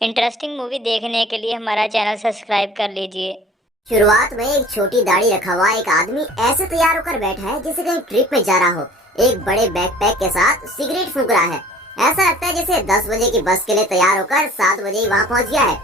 Interesting movie देखने के लिए हमारा चैनल सब्सक्राइब कर लीजिए। शुरुआत में एक छोटी दाढ़ी रखा हुआ एक आदमी ऐसे तैयार होकर बैठा है जैसे कहीं ट्रिप में जा रहा हो। एक बड़े बैकपैक के साथ सिगरेट फूंक रहा है। ऐसा लगता है जैसे 10 बजे की बस के लिए तैयार होकर 7 बजे ही वहाँ पहुँच गया है।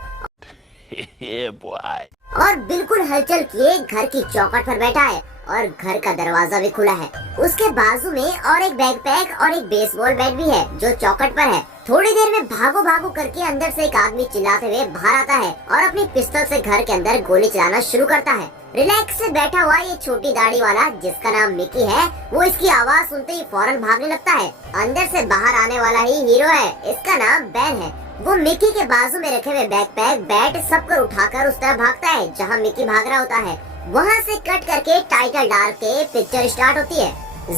और बिल्कुल हलचल किए घर की चौखट पर बैठा है और घर का दरवाजा भी खुला है। उसके बाजू में और एक बैकपैक और एक बेसबॉल बैट भी है जो चौखट पर है। थोड़ी देर में भागो भागो करके अंदर से एक आदमी चिल्लाते हुए बाहर आता है और अपनी पिस्तौल से घर के अंदर गोली चलाना शुरू करता है। रिलैक्स से बैठा हुआ ये छोटी दाढ़ी वाला जिसका नाम मिकी है, वो इसकी आवाज सुनते ही फौरन भागने लगता है। अंदर से बाहर आने वाला ही हीरो है, इसका नाम बैन है। वो मिकी के बाजू में रखे हुए बैकपैक बैट सबको उठाकर उस तरफ भागता है जहाँ मिकी भाग रहा होता है। वहाँ से कट करके टाइटल डाल के पिक्चर स्टार्ट होती है।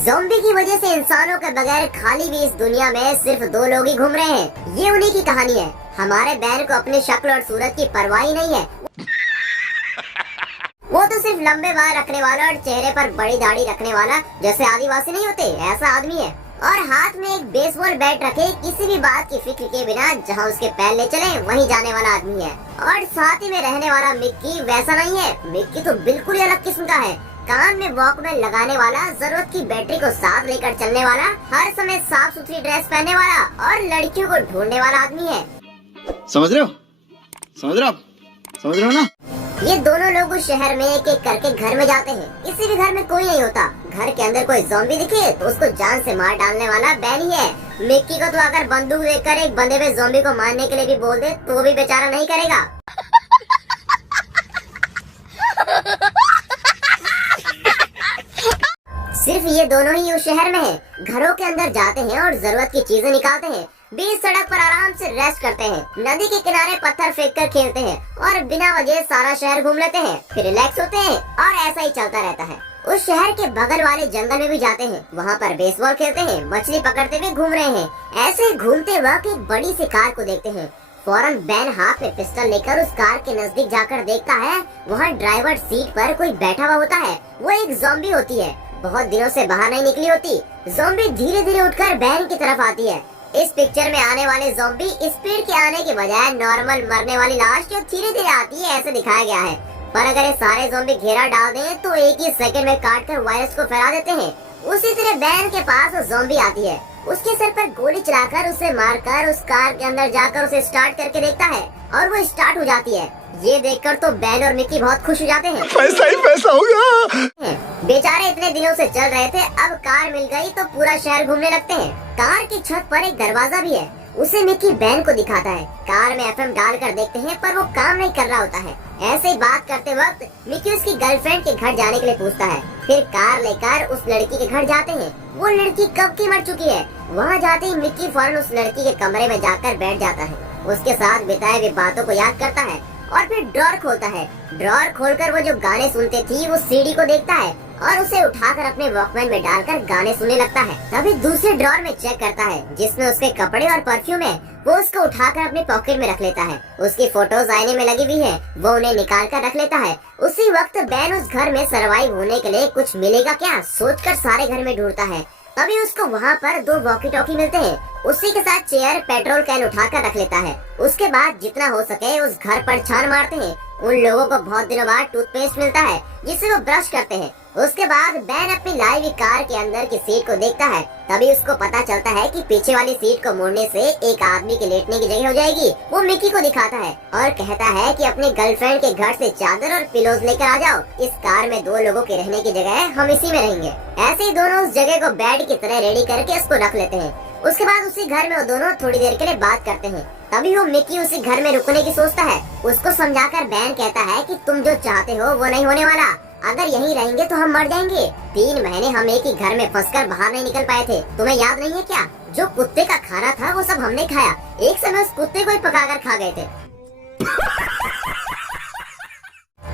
ज़ॉम्बी की वजह से इंसानों के बगैर खाली भी इस दुनिया में सिर्फ 2 लोग ही घूम रहे हैं। ये उन्हीं की कहानी है। हमारे बैन को अपनी शक्ल और सूरत की परवाह ही नहीं है। वो तो सिर्फ लंबे बाल रखने वाला और चेहरे पर बड़ी दाढ़ी रखने वाला, जैसे आदिवासी नहीं होते, ऐसा आदमी है। और हाथ में एक बेसबॉल बैट रखे किसी भी बात की फिक्र के बिना जहाँ उसके पैर ले चले वहीं जाने वाला आदमी है। और साथ ही में रहने वाला मिक्की वैसा नहीं है। मिक्की तो बिल्कुल ही अलग किस्म का है। कान में वॉकमैन लगाने वाला, जरूरत की बैटरी को साथ लेकर चलने वाला, हर समय साफ सुथरी ड्रेस पहनने वाला और लड़कियों को ढूंढने वाला आदमी है। समझ रहे हो? समझ रहे हो आप? समझ रहे हो ना? ये दोनों लोग उस शहर में एक एक करके घर में जाते हैं। किसी भी घर में कोई नहीं होता। घर के अंदर कोई ज़ॉम्बी दिखे तो उसको जान से मार डालने वाला बैन ही है। मिक्की को तो अगर बंदूक देकर एक बंदे में ज़ॉम्बी को मारने के लिए भी बोल दे तो भी बेचारा नहीं करेगा। सिर्फ ये दोनों ही उस शहर में हैं। घरों के अंदर जाते हैं और जरूरत की चीजें निकालते हैं। बीच सड़क पर आराम से रेस्ट करते हैं। नदी के किनारे पत्थर फेंक कर खेलते हैं और बिना वजह सारा शहर घूम लेते हैं, फिर रिलैक्स होते हैं और ऐसा ही चलता रहता है। उस शहर के बगल वाले जंगल में भी जाते हैं। वहाँ पर बेसबॉल खेलते हैं, मछली पकड़ते हुए घूम रहे हैं। ऐसे घूमते वक्त एक बड़ी सी कार को देखते हैं। फौरन बैन हाथ में पिस्टल लेकर उस कार के नजदीक जाकर देखता है। वहाँ ड्राइवर सीट पर कोई बैठा हुआ होता है। वो एक ज़ॉम्बी होती है, बहुत दिनों से बाहर नहीं निकली होती। ज़ॉम्बी धीरे धीरे उठकर बैन की तरफ आती है। इस पिक्चर में आने वाले ज़ॉम्बी स्पीड के आने के बजाय नॉर्मल मरने वाली लाश जो धीरे धीरे आती है ऐसे दिखाया गया है। पर अगर ये सारे ज़ॉम्बी घेरा डाल दें तो एक ही सेकंड में काट कर वायरस को फैला देते हैं। उसी तरह बैन के पास वो ज़ॉम्बी आती है। उसके सर पर गोली चलाकर उसे मारकर उस कार के अंदर जाकर उसे स्टार्ट करके देखता है और वो स्टार्ट हो जाती है। ये देखकर तो बैन और मिक्की बहुत खुश हो जाते हैं। पैसा ही पैसा होगा। बेचारे इतने दिनों से चल रहे थे, अब कार मिल गई तो पूरा शहर घूमने लगते हैं। कार की छत पर एक दरवाजा भी है। उसे मिक्की बैन को दिखाता है। कार में एफएम डाल कर देखते हैं पर वो काम नहीं कर रहा होता है। ऐसे ही बात करते वक्त मिक्की उसकी गर्लफ्रेंड के घर जाने के लिए पूछता है। फिर कार लेकर उस लड़की के घर जाते हैं। वो लड़की कब की मर चुकी है। वहाँ जाते ही मिक्की फौरन उस लड़की के कमरे में जाकर बैठ जाता है। उसके साथ बिताए हुए बातों को याद करता है और फिर ड्रॉर खोलता है। ड्रॉर खोलकर वो जो गाने सुनते थी वो सीडी को देखता है और उसे उठाकर अपने वॉकमैन में डालकर गाने सुनने लगता है। तभी दूसरे ड्रॉर में चेक करता है जिसमें उसके कपड़े और परफ्यूम है। वो उसको उठाकर अपने पॉकेट में रख लेता है। उसकी फोटोज आईने में लगी हुई है, वो उन्हें निकाल कर रख लेता है। उसी वक्त बैन उस घर में सरवाइव होने के लिए कुछ मिलेगा क्या सोचकर सारे घर में ढूंढता है। तभी उसको वहाँ पर 2 वॉकी टॉकी मिलते हैं। उसी के साथ चेयर, पेट्रोल कैन उठाकर रख लेता है। उसके बाद जितना हो सके उस घर पर छान मारते हैं। उन लोगों को बहुत दिनों बाद टूथपेस्ट मिलता है जिससे वो ब्रश करते हैं। उसके बाद बैन अपनी लाई हुई कार के अंदर की सीट को देखता है। तभी उसको पता चलता है कि पीछे वाली सीट को मोड़ने से एक आदमी के लेटने की जगह हो जाएगी। वो मिक्की को दिखाता है और कहता है कि अपनी गर्लफ्रेंड के घर से चादर और पिलोज लेकर आ जाओ। इस कार में 2 लोगों के रहने की जगह हम इसी में रहेंगे। ऐसे ही दोनों उस जगह को बेड की तरह रेडी करके उसको रख लेते हैं। उसके बाद उसी घर में वो दोनों थोड़ी देर के लिए बात करते हैं। तभी वो मिक्की उसी घर में रुकने की सोचता है। उसको समझाकर बैन कहता है कि तुम जो चाहते हो वो नहीं होने वाला। अगर यहीं रहेंगे तो हम मर जाएंगे। 3 महीने हम एक ही घर में फंसकर बाहर नहीं निकल पाए थे। तुम्हें याद नहीं है क्या? जो कुत्ते का खाना था वो सब हमने खाया। एक समय उस कुत्ते को ही पकाकर खा गए थे।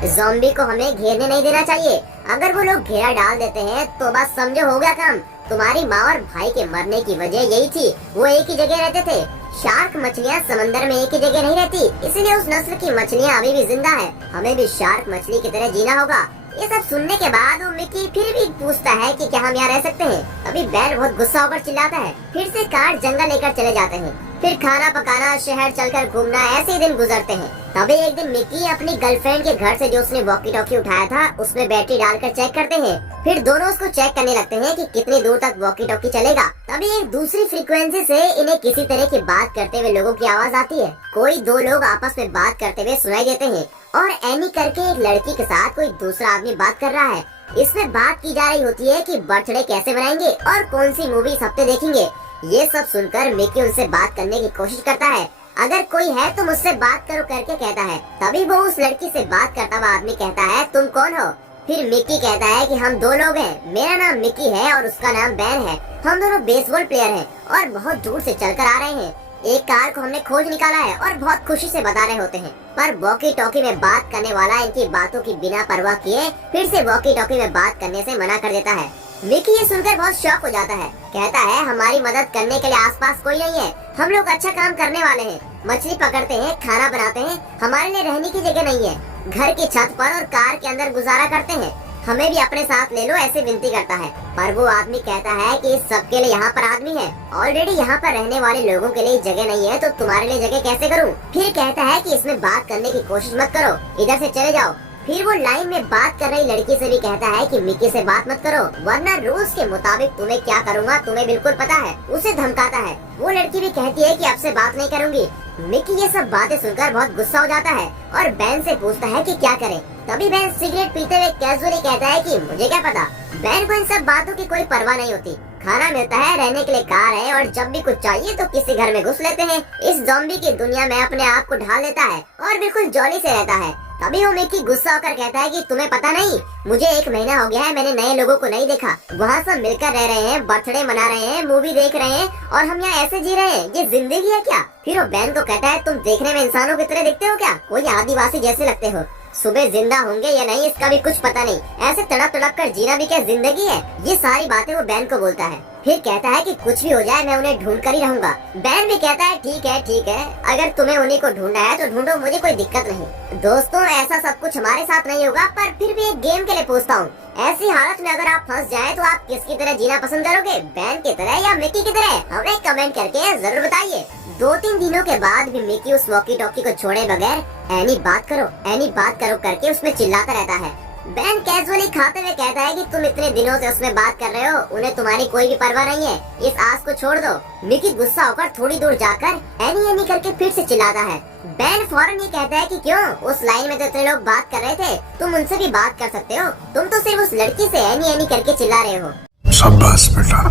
ज़ॉम्बी को हमें घेरने नहीं देना चाहिए। अगर वो लोग घेरा डाल देते हैं तो बस समझो हो गया काम। तुम्हारी माँ और भाई के मरने की वजह यही थी। वो एक ही जगह रहते थे। शार्क मछलियाँ समंदर में एक ही जगह नहीं रहती, इसलिए उस नस्ल की मछलियाँ अभी भी जिंदा है। हमें भी शार्क मछली की तरह जीना होगा। ये सब सुनने के बाद वो मिकी फिर भी पूछता है कि क्या हम यहाँ रह सकते हैं। अभी बैन बहुत गुस्सा होकर चिल्लाता है। फिर से कार जंगल लेकर चले जाते हैं। फिर खाना पकाना, शहर चलकर घूमना, ऐसे ही दिन गुजरते हैं। तभी एक दिन मिकी अपनी गर्लफ्रेंड के घर से जो उसने वॉकी टॉकी उठाया था उसमें बैटरी डालकर चेक करते हैं। फिर दोनों उसको चेक करने लगते हैं कि कितनी दूर तक वॉकी टॉकी चलेगा। तभी एक दूसरी फ्रीक्वेंसी से इन्हें किसी तरह की बात करते हुए लोगों की आवाज आती है। कोई दो लोग आपस में बात करते हुए सुनाई देते हैं और एनी करके एक लड़की के साथ कोई दूसरा आदमी बात कर रहा है। इसमें बात की जा रही होती है कि बर्थडे कैसे मनाएंगे और कौन सी मूवी इस हफ्ते देखेंगे। ये सब सुनकर मिकी उनसे बात करने की कोशिश करता है। अगर कोई है तो मुझसे बात करो करके कहता है। तभी वो उस लड़की से बात करता हुआ आदमी कहता है, तुम कौन हो? फिर मिकी कहता है कि हम दो लोग हैं, मेरा नाम मिकी है और उसका नाम बैन है। हम दोनों बेसबॉल प्लेयर हैं और बहुत दूर से चलकर आ रहे हैं। एक कार को हमने खोज निकाला है और बहुत खुशी से बता रहे होते हैं। पर वॉकी टॉकी में बात करने वाला इनकी बातों की बिना परवाह किए फिर से वॉकी टॉकी में बात करने से मना कर देता है। मिकी ये सुनकर बहुत शॉक हो जाता है। कहता है, हमारी मदद करने के लिए आसपास कोई नहीं है, हम लोग अच्छा काम करने वाले हैं, मछली पकड़ते हैं, खाना बनाते हैं, हमारे लिए रहने की जगह नहीं है, घर की छत पर और कार के अंदर गुजारा करते हैं, हमें भी अपने साथ ले लो, ऐसे विनती करता है। पर वो आदमी कहता है कि इस सब के लिए यहाँ पर आदमी है, ऑलरेडी यहाँ पर रहने वाले लोगों के लिए जगह नहीं है, तो तुम्हारे लिए जगह कैसे करूँ? फिर कहता है कि इसमें बात करने की कोशिश मत करो, इधर से चले जाओ। फिर वो लाइन में बात कर रही लड़की से भी कहता है कि मिकी से बात मत करो, वरना रूल्स के मुताबिक तुम्हें क्या करूँगा तुम्हें बिल्कुल पता है। उसे धमकाता है। वो लड़की भी कहती है कि अब से बात नहीं करूँगी। मिकी ये सब बातें सुनकर बहुत गुस्सा हो जाता है और बैन से पूछता है कि क्या करे। तभी बैन सिगरेट पीते हुए कैजुअली कहता है कि मुझे क्या पता। बैन को इन सब बातों की कोई परवाह नहीं होती। खाना मिलता है, रहने के लिए कार है और जब भी कुछ चाहिए तो किसी घर में घुस लेते हैं। इस ज़ॉम्बी की दुनिया में अपने आप को ढाल लेता है और बिल्कुल जॉली से रहता है। तभी वो मिकी गुस्सा होकर कहता है कि तुम्हें पता नहीं, मुझे 1 महीना हो गया है, मैंने नए लोगों को नहीं देखा। वहाँ सब मिलकर रह रहे हैं, बर्थडे मना रहे हैं, मूवी देख रहे हैं और हम यहाँ ऐसे जी रहे हैं, ये जिंदगी है क्या? फिर वो बैन को कहता है, तुम देखने में इंसानों की तरह दिखते हो क्या? कोई आदिवासी जैसे लगते हो। सुबह जिंदा होंगे या नहीं इसका भी कुछ पता नहीं, ऐसे तड़प तड़प कर जीना भी क्या जिंदगी है? ये सारी बातें वो बैन को बोलता है। फिर कहता है कि कुछ भी हो जाए मैं उन्हें ढूंढ कर ही रहूंगा। बैन भी कहता है ठीक है, अगर तुम्हें उन्हीं को ढूंढना है तो ढूंढो, मुझे कोई दिक्कत नहीं। दोस्तों, ऐसा सब कुछ हमारे साथ नहीं होगा, पर फिर भी एक गेम के लिए पूछता हूँ, ऐसी हालत में अगर आप फंस जाए तो आप किसकी तरह जीना पसंद करोगे, बैन की तरह या मिकी की तरह? हमें कमेंट करके जरूर बताइए। 2-3 दिनों के बाद भी मिकी उस वॉकी टॉकी को छोड़े बगैर एनी बात करो करके उसमें चिल्लाता रहता है। बैन कैजुअली खाते हुए कहता है कि तुम इतने दिनों से उसमें बात कर रहे हो, उन्हें तुम्हारी कोई भी परवाह नहीं है, इस आस को छोड़ दो। मिकी गुस्सा होकर थोड़ी दूर जाकर एनी करके फिर से चिल्लाता है। बैन फौरन ये कहता है कि क्यों, उस लाइन में तो इतने लोग बात कर रहे थे, तुम उनसे भी बात कर सकते हो, तुम तो सिर्फ उस लड़की से एनी करके चिल्ला रहे हो। शाबाश बेटा,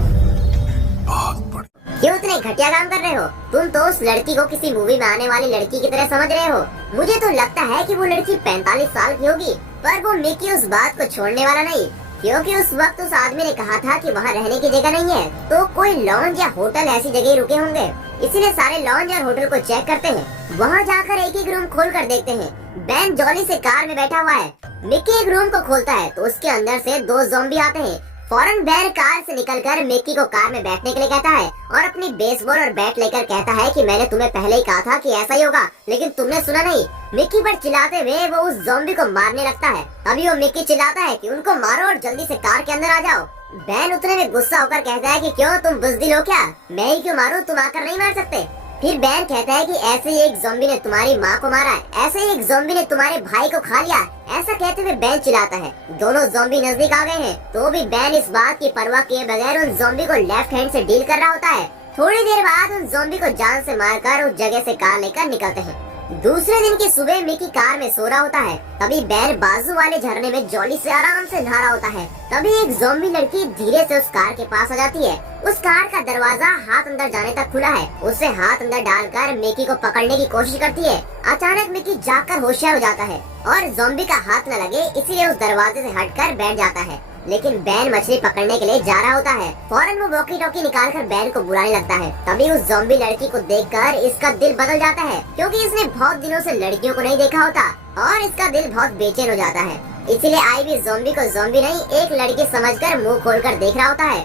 बहुत बढ़िया। क्यों इतने घटिया काम कर रहे हो? तुम तो उस लड़की को किसी मूवी में आने वाली लड़की की तरह समझ रहे हो। मुझे तो लगता है कि वो लड़की 45 साल की होगी, पर वो मिकी उस बात को छोड़ने वाला नहीं, क्योंकि उस वक्त उस आदमी ने कहा था कि वहाँ रहने की जगह नहीं है, तो कोई लॉन्ज या होटल ऐसी जगह रुके होंगे। इसीलिए सारे लॉन्ज और होटल को चेक करते हैं। वहाँ जाकर एक एक रूम खोल कर देखते हैं। बैन जॉली से कार में बैठा हुआ है। मिकी एक रूम को खोलता है तो उसके अंदर से 2 ज़ॉम्बी आते हैं। फौरन बैन कार से निकलकर मिकी को कार में बैठने के लिए कहता है और अपनी बेसबॉल और बैट लेकर कहता है कि मैंने तुम्हें पहले ही कहा था कि ऐसा ही होगा, लेकिन तुमने सुना नहीं। मिकी पर चिल्लाते हुए वो उस ज़ॉम्बी को मारने लगता है। तभी वो मिकी चिल्लाता है कि उनको मारो और जल्दी से कार के अंदर आ जाओ। बैन उतने में गुस्सा होकर कहता है कि क्यों, तुम बुज़दिल हो क्या? मैं ही क्यों मारूं, तुम आकर नहीं मार सकते? फिर बैन कहता है कि ऐसे ही एक ज़ॉम्बी ने तुम्हारी माँ को मारा है, ऐसे ही एक ज़ॉम्बी ने तुम्हारे भाई को खा लिया। ऐसा कहते हुए बैन चिल्लाता है। दोनों ज़ॉम्बी नजदीक आ गए हैं, तो भी बैन इस बात की परवाह किए बगैर उन ज़ॉम्बी को लेफ्ट हैंड से डील कर रहा होता है। थोड़ी देर बाद उन ज़ॉम्बी को जान से मारकर उस जगह से कार लेकर निकलते हैं। दूसरे दिन की सुबह मिकी कार में सो रहा होता है। तभी बैन बाजू वाले झरने में जॉली से आराम से नहा रहा होता है। तभी एक ज़ॉम्बी लड़की धीरे से उस कार के पास आ जाती है। उस कार का दरवाजा हाथ अंदर जाने तक खुला है। उसे हाथ अंदर डालकर मिकी को पकड़ने की कोशिश करती है। अचानक मिकी जागकर होशियार हो जाता है और ज़ॉम्बी का हाथ न लगे इसलिए उस दरवाजे से हटकर बैठ जाता है। लेकिन बैन मछली पकड़ने के लिए जा रहा होता है। फौरन वो वॉकी टॉकी निकालकर बैन को बुलाने लगता है। तभी उस ज़ॉम्बी लड़की को देखकर इसका दिल बदल जाता है, क्योंकि इसने बहुत दिनों से लड़कियों को नहीं देखा होता और इसका दिल बहुत बेचैन हो जाता है। इसलिए आई भी ज़ॉम्बी को ज़ॉम्बी नहीं, एक लड़की समझकर मुंह खोलकर देख रहा होता है।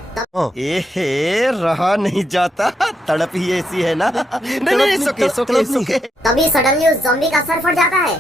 एहे, रहा नहीं जाता, तड़प ही ऐसी है ना। नहीं, सुके। तभी सडनली उस ज़ॉम्बी का सर फट जाता है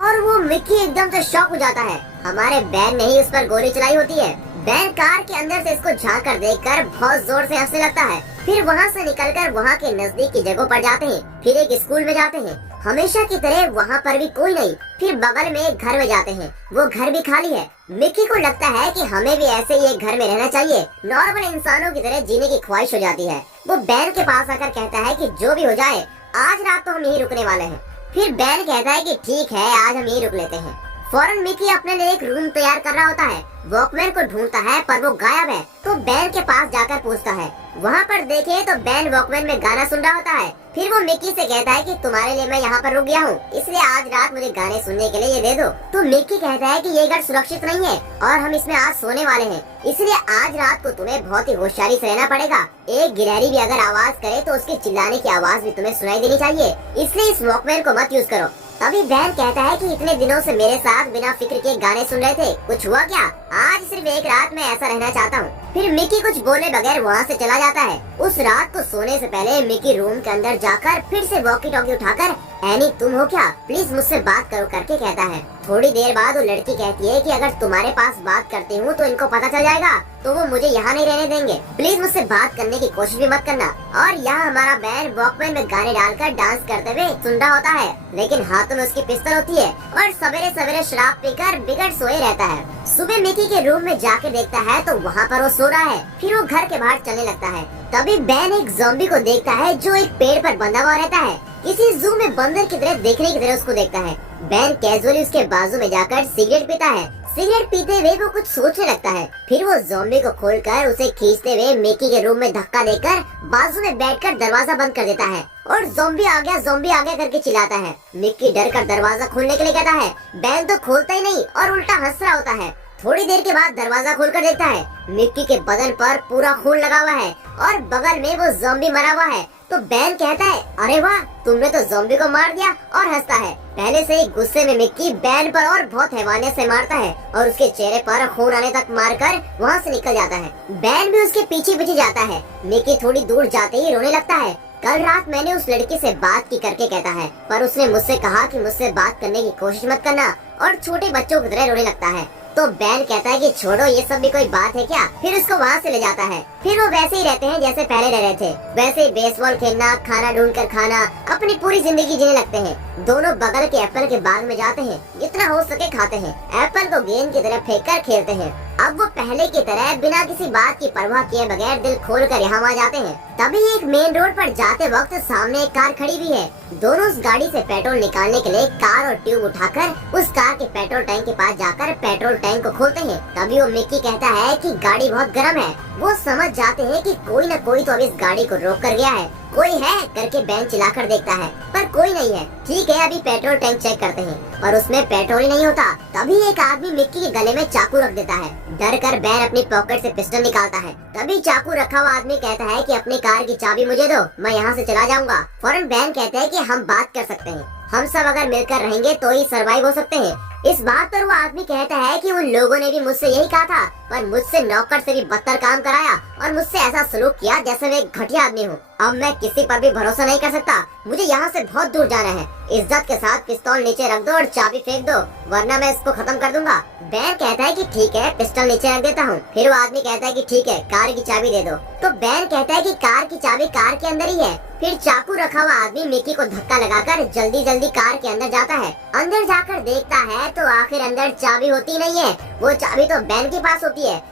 और वो मिकी एकदम से शॉक हो जाता है। हमारे बैन ने ही उस पर गोली चलाई होती है। बैन कार के अंदर से इसको झांक कर देखकर बहुत जोर से हंसने लगता है। फिर वहाँ से निकलकर वहाँ के नजदीक की जगह पर जाते हैं। फिर एक स्कूल में जाते हैं। हमेशा की तरह वहाँ पर भी कोई नहीं। फिर बगल में एक घर में जाते हैं। वो घर भी खाली है। मिक्की को लगता है कि हमें भी ऐसे ही एक घर में रहना चाहिए। नॉर्मल इंसानों की तरह जीने की ख्वाहिश हो जाती है। वो बैन के पास आकर कहता है कि जो भी हो जाए आज रात तो हम यहीं रुकने वाले हैं। फिर बैन कहता है कि ठीक है, आज हम यहीं रुक लेते हैं। फौरन मिकी अपने लिए एक रूम तैयार कर रहा होता है। वॉकमैन को ढूंढता है पर वो गायब है। तो बैन के पास जाकर पूछता है। वहाँ पर देखे तो बैन वॉकमैन में गाना सुन रहा होता है। फिर वो मिकी से कहता है कि तुम्हारे लिए मैं यहाँ पर रुक गया हूँ, इसलिए आज रात मुझे गाने सुनने के लिए ये दे दो। तो मिकी कहता है कि ये घर सुरक्षित नहीं है और हम इसमें आज सोने वाले हैं, इसलिए आज रात को तुम्हें बहुत ही होशियारी से रहना पड़ेगा। एक गिलहरी भी अगर आवाज करे तो उसके चिल्लाने की आवाज भी तुम्हें सुनाई देनी चाहिए, इसलिए इस वॉकमैन को मत यूज करो। तभी बैन कहता है कि इतने दिनों से मेरे साथ बिना फिक्र के गाने सुन रहे थे, कुछ हुआ क्या? आज सिर्फ एक रात में ऐसा रहना चाहता हूँ। फिर मिकी कुछ बोले बगैर वहाँ से चला जाता है। उस रात को सोने से पहले मिकी रूम के अंदर जाकर फिर से वॉकी टॉकी उठाकर एनी तुम हो क्या, प्लीज मुझसे बात करो करके कहता है। थोड़ी देर बाद वो लड़की कहती है कि अगर तुम्हारे पास बात करती हूँ तो इनको पता चल जाएगा, तो वो मुझे यहाँ नहीं रहने देंगे। प्लीज मुझसे बात करने की कोशिश भी मत करना। और यहाँ हमारा बैन वॉकमैन में गाने डालकर डांस करते हुए सुन रहा होता है, लेकिन हाथों में उसकी पिस्तौल होती है और सवेरे सवेरे शराब पीकर बिगड़ सोए रहता है। सुबह मिकी के रूम में जाके देखता है तो वहाँ पर वो सो रहा है। फिर वो घर के बाहर चलने लगता है। तभी बैन एक ज़ॉम्बी को देखता है जो एक पेड़ पर बंधा हुआ रहता है। किसी जू में बंदर की तरह देखने की तरह उसको देखता है। बैन कैजुअली उसके बाजू में जाकर सिगरेट पीता है। सिगरेट पीते हुए वो कुछ सोचने लगता है। फिर वो ज़ॉम्बी को खोलकर उसे खींचते हुए मिकी के रूम में धक्का देकर बाजू में बैठकर दरवाजा बंद कर देता है और ज़ॉम्बी आ गया करके चिल्लाता है। मिकी डर कर दरवाजा खोलने के लिए कहता है। बैन तो खोलता ही नहीं और उल्टा हंस रहा होता है। थोड़ी देर के बाद दरवाजा खोलकर देखता है मिक्की के बदन पर पूरा खून लगा हुआ है और बगल में वो ज़ॉम्बी मरा हुआ है। तो बैन कहता है, अरे वाह, तुमने तो ज़ॉम्बी को मार दिया, और हंसता है। पहले से ही गुस्से में मिक्की बैन पर और बहुत हैवानियत से मारता है और उसके चेहरे पर खून आने तक मारकर वहाँ से निकल जाता है। बैन भी उसके पीछे पीछे जाता है। मिक्की थोड़ी दूर जाते ही रोने लगता है। कल रात मैंने उस लड़की से बात की करके कहता है, पर उसने मुझसे कहा कि मुझसे बात करने की कोशिश मत करना, और छोटे बच्चों की तरह रोने लगता है। तो बैन कहता है कि छोड़ो, ये सब भी कोई बात है क्या? फिर उसको वहाँ से ले जाता है। फिर वो वैसे ही रहते हैं जैसे पहले रह रहे थे, वैसे ही बेसबॉल खेलना, खाना ढूंढ कर खाना, अपनी पूरी जिंदगी जीने लगते हैं। दोनों बगल के एप्पल के बाग में जाते हैं, जितना हो सके खाते हैं, एप्पल को गेंद की तरह फेंक कर खेलते हैं। अब वो पहले की तरह बिना किसी बात की परवाह किए बगैर दिल खोल कर यहाँ वहाँ जाते हैं। तभी एक मेन रोड पर जाते वक्त सामने एक कार खड़ी हुई है। दोनों उस गाड़ी से पेट्रोल निकालने के लिए कार और ट्यूब उठाकर उस कार के पेट्रोल टैंक के पास जाकर पेट्रोल टैंक को खोलते हैं। तभी वो मिक्की कहता है कि गाड़ी बहुत गर्म है। वो समझ जाते हैं कि कोई न कोई तो अब इस गाड़ी को रोक कर गया है। कोई है करके बैन चिल्लाकर देखता है, पर कोई नहीं है। ठीक है, अभी पेट्रोल टैंक चेक करते हैं, पर उसमें पेट्रोल ही नहीं होता। तभी एक आदमी मिक्की के गले में चाकू रख देता है। डर कर बैन अपनी पॉकेट से पिस्टल निकालता है। तभी चाकू रखा हुआ आदमी कहता है कि अपनी कार की चाबी मुझे दो, मैं यहाँ से चला जाऊंगा। फौरन बैन कहता है कि हम बात कर सकते हैं, हम सब अगर मिलकर रहेंगे तो ही सरवाइव हो सकते हैं। इस बात पर वो आदमी कहता है कि उन लोगों ने भी मुझसे यही कहा था, पर मुझसे नौकर से भी बदतर काम कराया और मुझसे ऐसा सलूक किया जैसे मैं एक घटिया आदमी हूँ। अब मैं किसी पर भी भरोसा नहीं कर सकता। मुझे यहाँ से बहुत दूर जाना है। इज्जत के साथ पिस्तौल नीचे रख दो और चाबी फेंक दो, वरना मैं इसको खत्म कर दूंगा। बैन कहता है कि ठीक है, पिस्तौल नीचे रख देता हूँ। फिर वो आदमी कहता है कि ठीक है, कार की चाबी दे दो। तो बैन कहता है कि कार की चाबी कार के अंदर ही है। फिर चाकू रखा हुआ आदमी मिक्की को धक्का लगाकर जल्दी जल्दी कार के अंदर जाता है। अंदर जाकर देखता है तो आखिर अंदर चाबी होती नहीं है, वो चाबी तो बैन के पास होती है।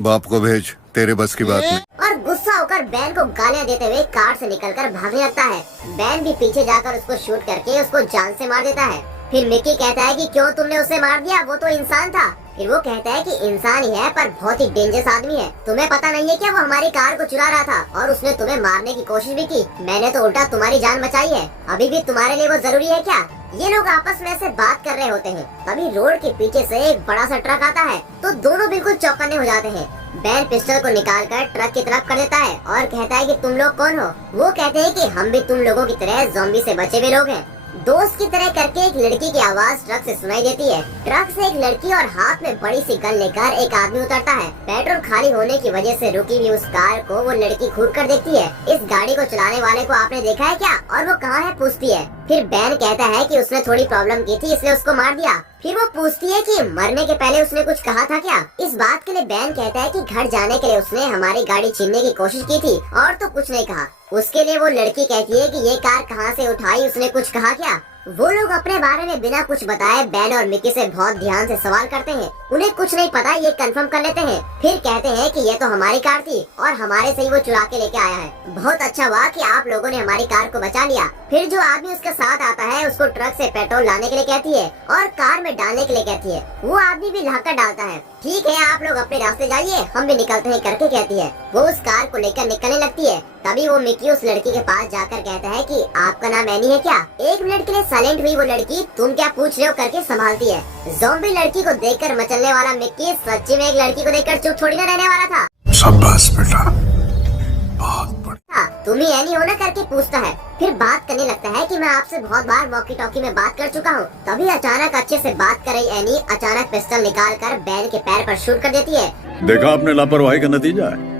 बाप को भेज, तेरे बस की बात नहीं। और गुस्सा होकर बैन को गालियां देते हुए कार से निकलकर भागने लगता है। बैन भी पीछे जाकर उसको शूट करके उसको जान से मार देता है। फिर मिक्की कहता है कि क्यों तुमने उसे मार दिया, वो तो इंसान था। फिर वो कहता है कि इंसान ही है पर बहुत ही डेंजरस आदमी है। तुम्हें पता नहीं है क्या, वो हमारी कार को चुरा रहा था और उसने तुम्हें मारने की कोशिश भी की। मैंने तो उल्टा तुम्हारी जान बचाई है। अभी भी तुम्हारे लिए वो जरूरी है क्या? ये लोग आपस में ऐसे बात कर रहे होते हैं। तभी रोड के पीछे से एक बड़ा सा ट्रक आता है, तो दोनों बिल्कुल चौकन्ने हो जाते हैं। बैन पिस्टल को निकालकर ट्रक की तरफ कर देता है और कहता है कि तुम लोग कौन हो? वो कहते हैं कि हम भी तुम लोगों की तरह ज़ॉम्बी से बचे हुए लोग हैं। दोस्त की तरह करके एक लड़की की आवाज ट्रक से सुनाई देती है। ट्रक से एक लड़की और हाथ में बड़ी सी गन लेकर एक आदमी उतरता है। पेट्रोल खाली होने की वजह से रुकी हुई उस कार को वो लड़की घूर कर देखती है। इस गाड़ी को चलाने वाले को आपने देखा है क्या, और वो कहाँ है पूछती है। फिर बैन कहता है कि उसने थोड़ी प्रॉब्लम की थी इसलिए उसको मार दिया। फिर वो पूछती है कि मरने के पहले उसने कुछ कहा था क्या। इस बात के लिए बैन कहता है कि घर जाने के लिए उसने हमारी गाड़ी छीनने की कोशिश की थी और तो कुछ नहीं कहा। उसके लिए वो लड़की कहती है कि ये कार कहाँ से उठाई, उसने कुछ कहा क्या। वो लोग अपने बारे में बिना कुछ बताए बैन और मिकी से बहुत ध्यान से सवाल करते हैं। उन्हें कुछ नहीं पता ये कंफर्म कर लेते हैं। फिर कहते हैं कि ये तो हमारी कार थी और हमारे से ही वो चुरा के लेके आया है। बहुत अच्छा हुआ कि आप लोगों ने हमारी कार को बचा लिया। फिर जो आदमी उसके साथ आता है उसको ट्रक से पेट्रोल लाने के लिए कहती है और कार में डालने के लिए कहती है। वो आदमी भी लाकर डालता है। ठीक है, आप लोग अपने रास्ते जाइए, हम भी निकलते हैं करके कहती है। वो उस कार को लेकर निकलने लगती है। तभी वो मिकी उस लड़की के पास जाकर कहता है कि आपका नाम एनी है क्या। 1 मिनट के लिए साइलेंट हुई वो लड़की तुम क्या पूछ रहे हो करके संभालती है। ज़ॉम्बी लड़की को देखकर मचलने वाला मिकी सच्ची में एक लड़की को देखकर चुप थोड़ी ना रहने वाला था। शाबाश बेटा, बहुत बढ़िया। तुम ही एनी हो ना करके पूछता है। फिर बात करने लगता है कि मैं आपसे बहुत बार वॉकी टॉकी में बात कर चुका हूँ। तभी अचानक अच्छे से बात कर रही एनी अचानक पिस्टल निकाल कर बैन के पैर पर शूट कर देती है। देखा आपने लापरवाही का नतीजा है।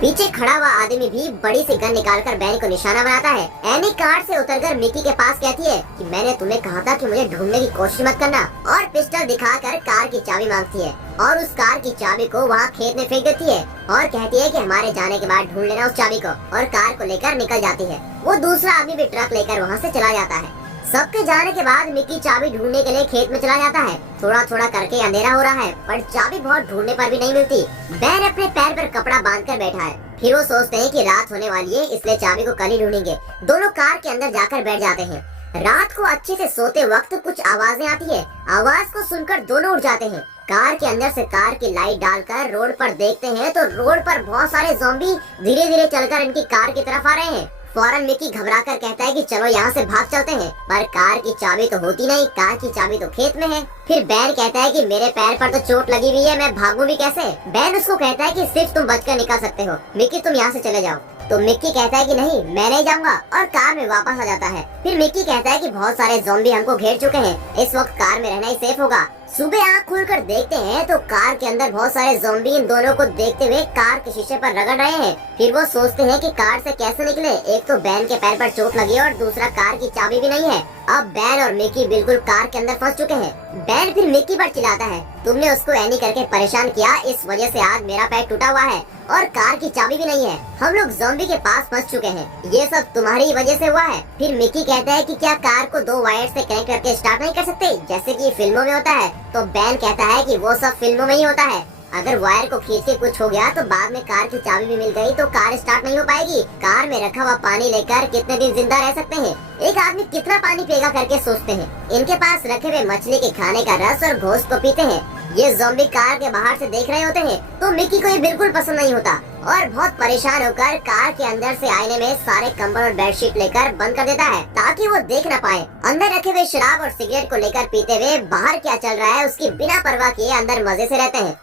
पीछे खड़ा हुआ आदमी भी बड़ी सी गन निकालकर बैन को निशाना बनाता है। एनी कार से उतरकर मिकी के पास कहती है कि मैंने तुम्हें कहा था कि मुझे ढूंढने की कोशिश मत करना, और पिस्टल दिखाकर कार की चाबी मांगती है और उस कार की चाबी को वहाँ खेत में फेंक देती है और कहती है कि हमारे जाने के बाद ढूंढ लेना उस चाबी को, और कार को लेकर निकल जाती है। वो दूसरा आदमी भी ट्रक लेकर वहाँ से चला जाता है। सबके जाने के बाद मिकी चाबी ढूंढने के लिए खेत में चला जाता है। थोड़ा थोड़ा करके अंधेरा हो रहा है पर चाबी बहुत ढूंढने पर भी नहीं मिलती। बैन अपने पैर पर कपड़ा बांधकर बैठा है। फिर वो सोचते हैं कि रात होने वाली है इसलिए चाबी को कल ही ढूंढेंगे। दोनों कार के अंदर जाकर बैठ जाते हैं। रात को अच्छे से सोते वक्त कुछ आवाजें आती है। आवाज को सुनकर दोनों उठ जाते हैं। कार के अंदर से कार की लाइट डालकर रोड पर देखते हैं तो रोड पर बहुत सारे ज़ॉम्बी धीरे धीरे चलकर इनकी कार की तरफ आ रहे हैं। फौरन मिकी घबराकर कहता है कि चलो यहाँ से भाग चलते हैं, पर कार की चाबी तो होती नहीं, कार की चाबी तो खेत में है। फिर बैन कहता है कि मेरे पैर पर तो चोट लगी हुई है, मैं भागूं भी कैसे। बैन उसको कहता है कि सिर्फ तुम बचकर निकल सकते हो, मिकी तुम यहाँ से चले जाओ। तो मिक्की कहता है कि नहीं मैं नहीं जाऊंगा और कार में वापस आ जाता है। फिर मिक्की कहता है कि बहुत सारे ज़ॉम्बी हमको घेर चुके हैं, इस वक्त कार में रहना ही सेफ होगा। सुबह आँख खोलकर देखते हैं तो कार के अंदर बहुत सारे ज़ॉम्बी इन दोनों को देखते हुए कार के शीशे पर रगड़ रहे हैं। फिर वो सोचते हैं कि कार से कैसे निकले, एक तो बैन के पैर पर चोट लगी है और दूसरा कार की चाबी भी नहीं है। अब बैन और मिक्की बिल्कुल कार के अंदर फंस चुके हैं। बैन फिर मिक्की पर चिल्लाता है, तुमने उसको एनी करके परेशान किया, इस वजह से आज मेरा पैर टूटा हुआ है और कार की चाबी भी नहीं है। हम लोग ज़ॉम्बी के पास फंस चुके हैं, ये सब तुम्हारी वजह से हुआ है। फिर मिक्की कहता है कि क्या कार को 2 वायर से कनेक्ट करके स्टार्ट नहीं कर सकते जैसे कि फिल्मों में होता है। तो बैन कहता है कि वो सब फिल्मों में ही होता है, अगर वायर को खींच के कुछ हो गया तो बाद में कार की चाबी भी मिल गई तो कार स्टार्ट नहीं हो पाएगी। कार में रखा हुआ पानी लेकर कितने दिन जिंदा रह सकते हैं, एक आदमी कितना पानी पिएगा करके सोचते हैं। इनके पास रखे हुए मछली के खाने का रस और गोश्त को पीते हैं। ये ज़ॉम्बी कार के बाहर से देख रहे होते हैं तो मिक्की को ये बिल्कुल पसंद नहीं होता और बहुत परेशान होकर कार के अंदर से आईने में सारे कंबल और बेडशीट लेकर बंद कर देता है ताकि वो देख न पाए। अंदर रखे हुए शराब और सिगरेट को लेकर पीते हुए बाहर क्या चल रहा है उसकी बिना परवाह किए अंदर मजे से रहते हैं।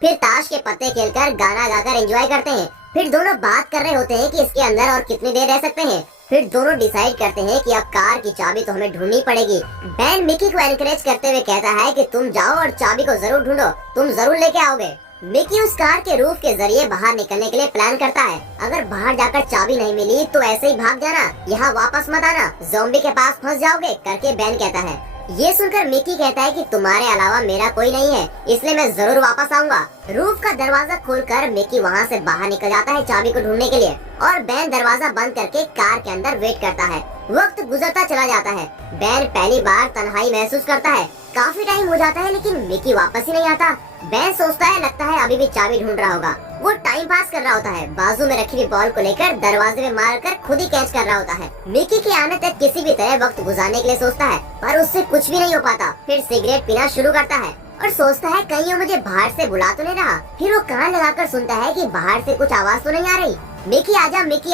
फिर ताश के पत्ते खेलकर गाना गाकर एंजॉय करते हैं। फिर दोनों बात कर रहे होते हैं कि इसके अंदर और कितनी देर रह सकते हैं। फिर दोनों डिसाइड करते हैं कि अब कार की चाबी तो हमें ढूंढनी पड़ेगी। बैन मिक्की को एनकरेज करते हुए कहता है कि तुम जाओ और चाबी को जरूर ढूंढो, तुम जरूर लेके आओगे। मिक्की उस कार के रूफ के जरिए बाहर निकलने के लिए प्लान करता है। अगर बाहर जाकर चाबी नहीं मिली तो ऐसे ही भाग जाना, यहाँ वापस मत आना, ज़ॉम्बी के पास फंस जाओगे करके बैन कहता है। ये सुनकर मिक्की कहता है कि तुम्हारे अलावा मेरा कोई नहीं है, इसलिए मैं जरूर वापस आऊंगा। रूफ का दरवाजा खोलकर मिक्की वहाँ से बाहर निकल जाता है चाबी को ढूंढने के लिए और बैन दरवाजा बंद करके कार के अंदर वेट करता है। वक्त गुजरता चला जाता है। बैन पहली बार तन्हाई महसूस करता है। काफी टाइम हो जाता है लेकिन मिक्की वापस ही नहीं आता। बैन सोचता है लगता है अभी भी चाबी ढूंढ रहा होगा। वो टाइम पास कर रहा होता है, बाजू में रखी हुई बॉल को लेकर दरवाजे में मारकर खुद ही कैच कर रहा होता है। मिक्की के आने तक किसी भी तरह वक्त गुजारने के लिए सोचता है पर उससे कुछ भी नहीं हो पाता। फिर सिगरेट पीना शुरू करता है और सोचता है कहीं वो मुझे बाहर से बुला तो नहीं रहा। फिर वो कान लगाकर सुनता है कि बाहर से कुछ आवाज तो नहीं आ रही। मिक्की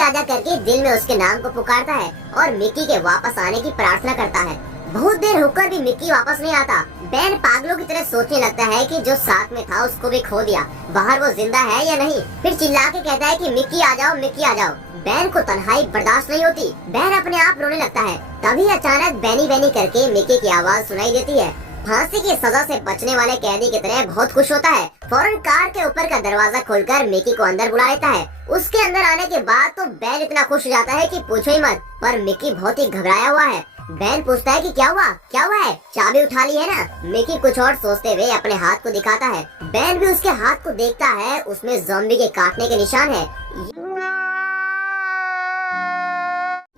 आजा करके दिल में उसके नाम को पुकारता है और मिक्की के वापस आने की प्रार्थना करता है। बहुत देर होकर भी मिक्की वापस नहीं आता। बैन पागलों की तरह सोचने लगता है कि जो साथ में था उसको भी खो दिया, बाहर वो जिंदा है या नहीं। फिर चिल्ला के कहता है कि मिक्की आ जाओ, मिक्की आ जाओ। बैन को तन्हाई बर्दाश्त नहीं होती, बैन अपने आप रोने लगता है। तभी अचानक बैनी बैनी करके मिक्की की आवाज सुनाई देती है। फांसी की सजा से बचने वाले कैदी की तरह बहुत खुश होता है। फौरन कार के ऊपर का दरवाजा खोलकर मिकी को अंदर बुला लेता है। उसके अंदर आने के बाद तो बैन इतना खुश हो जाता है कि पूछो ही मत, पर मिकी बहुत ही घबराया हुआ है। बैन पूछता है कि क्या हुआ है, चाबी उठा ली है ना? मिकी कुछ और सोचते हुए अपने हाथ को दिखाता है। बैन भी उसके हाथ को देखता है, उसमें ज़ॉम्बी के काटने के निशान है।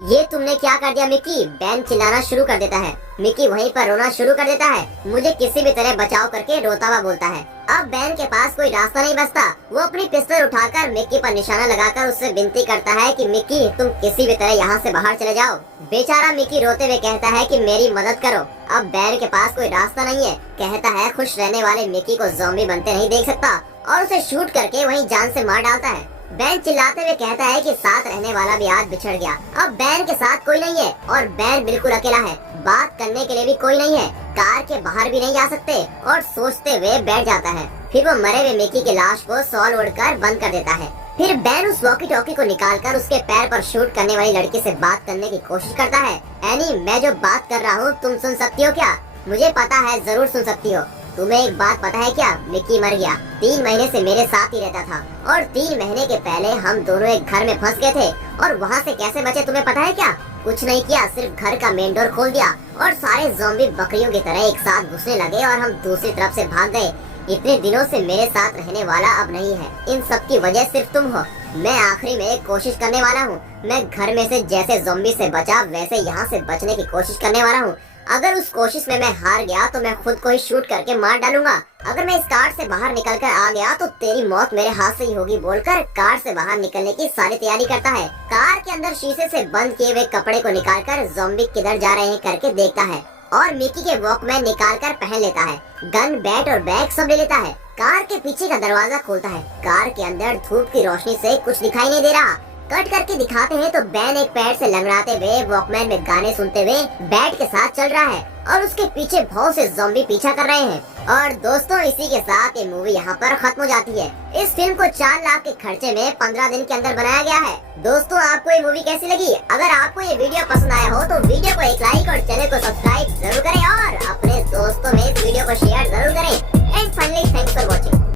ये तुमने क्या कर दिया मिकी? बैन चिल्लाना शुरू कर देता है। मिकी वहीं पर रोना शुरू कर देता है। मुझे किसी भी तरह बचाओ करके रोता हुआ बोलता है। अब बैन के पास कोई रास्ता नहीं बचता। वो अपनी पिस्तौल उठाकर मिकी पर निशाना लगाकर उससे विनती करता है कि मिकी तुम किसी भी तरह यहाँ से बाहर चले जाओ। बेचारा मिकी रोते हुए कहता है कि मेरी मदद करो। अब बैन के पास कोई रास्ता नहीं है। कहता है खुश रहने वाले मिकी को ज़ॉम्बी बनते नहीं देख सकता और उसे शूट करके वहीं जान से मार डालता है। बैन चिल्लाते हुए कहता है कि साथ रहने वाला भी आज बिछड़ गया। अब बैन के साथ कोई नहीं है और बैन बिल्कुल अकेला है। बात करने के लिए भी कोई नहीं है। कार के बाहर भी नहीं जा सकते और सोचते हुए बैठ जाता है। फिर वो मरे हुए मिकी की लाश को सॉल ओढ़कर बंद कर देता है। फिर बैन उस वॉकी टॉकी को निकालकर उसके पैर पर शूट करने वाली लड़की से बात करने की कोशिश करता है। एनी, मैं जो बात कर रहा हूँ तुम सुन सकती हो क्या? मुझे पता है, जरूर सुन सकती हो। तुम्हें एक बात पता है क्या? मिकी मर गया। 3 महीने से मेरे साथ ही रहता था और 3 महीने के पहले हम दोनों एक घर में फंस गए थे और वहाँ से कैसे बचे तुम्हें पता है क्या? कुछ नहीं किया, सिर्फ घर का मेन डोर खोल दिया और सारे ज़ॉम्बी बकरियों की तरह एक साथ घुसने लगे और हम दूसरी तरफ से भाग गए। इतने दिनों से मेरे साथ रहने वाला अब नहीं है। इन सब की वजह सिर्फ तुम हो। मैं आखिरी में एक कोशिश करने वाला हूँ। मैं घर में से जैसे ज़ॉम्बी से बचा वैसे यहाँ से बचने की कोशिश करने वाला हूँ। अगर उस कोशिश में मैं हार गया तो मैं खुद को ही शूट करके मार डालूंगा। अगर मैं इस कार से बाहर निकल कर आ गया तो तेरी मौत मेरे हाथ से ही होगी, बोलकर कार से बाहर निकलने की सारी तैयारी करता है। कार के अंदर शीशे से बंद किए हुए कपड़े को निकालकर ज़ॉम्बी किधर जा रहे हैं करके देखता है और मिकी के वॉकमैन निकालकर पहन लेता है। गन, बैट और बैग सब ले लेता है। कार के पीछे का दरवाजा खोलता है। कार के अंदर धूप की रोशनी से कुछ दिखाई नहीं दे रहा। कट करके दिखाते हैं तो बैन एक पैर से लंगड़ाते हुए वॉकमैन में गाने सुनते हुए बैट के साथ चल रहा है और उसके पीछे बहुत से ज़ॉम्बी पीछा कर रहे हैं। और दोस्तों, इसी के साथ ये मूवी यहाँ पर खत्म हो जाती है। इस फिल्म को 4 लाख के खर्चे में 15 दिन के अंदर बनाया गया है। दोस्तों, आपको ये मूवी कैसी लगी? अगर आपको ये वीडियो पसंद आया हो तो वीडियो को एक लाइक और चैनल को सब्सक्राइब जरूर करें और अपने दोस्तों में इस वीडियो को शेयर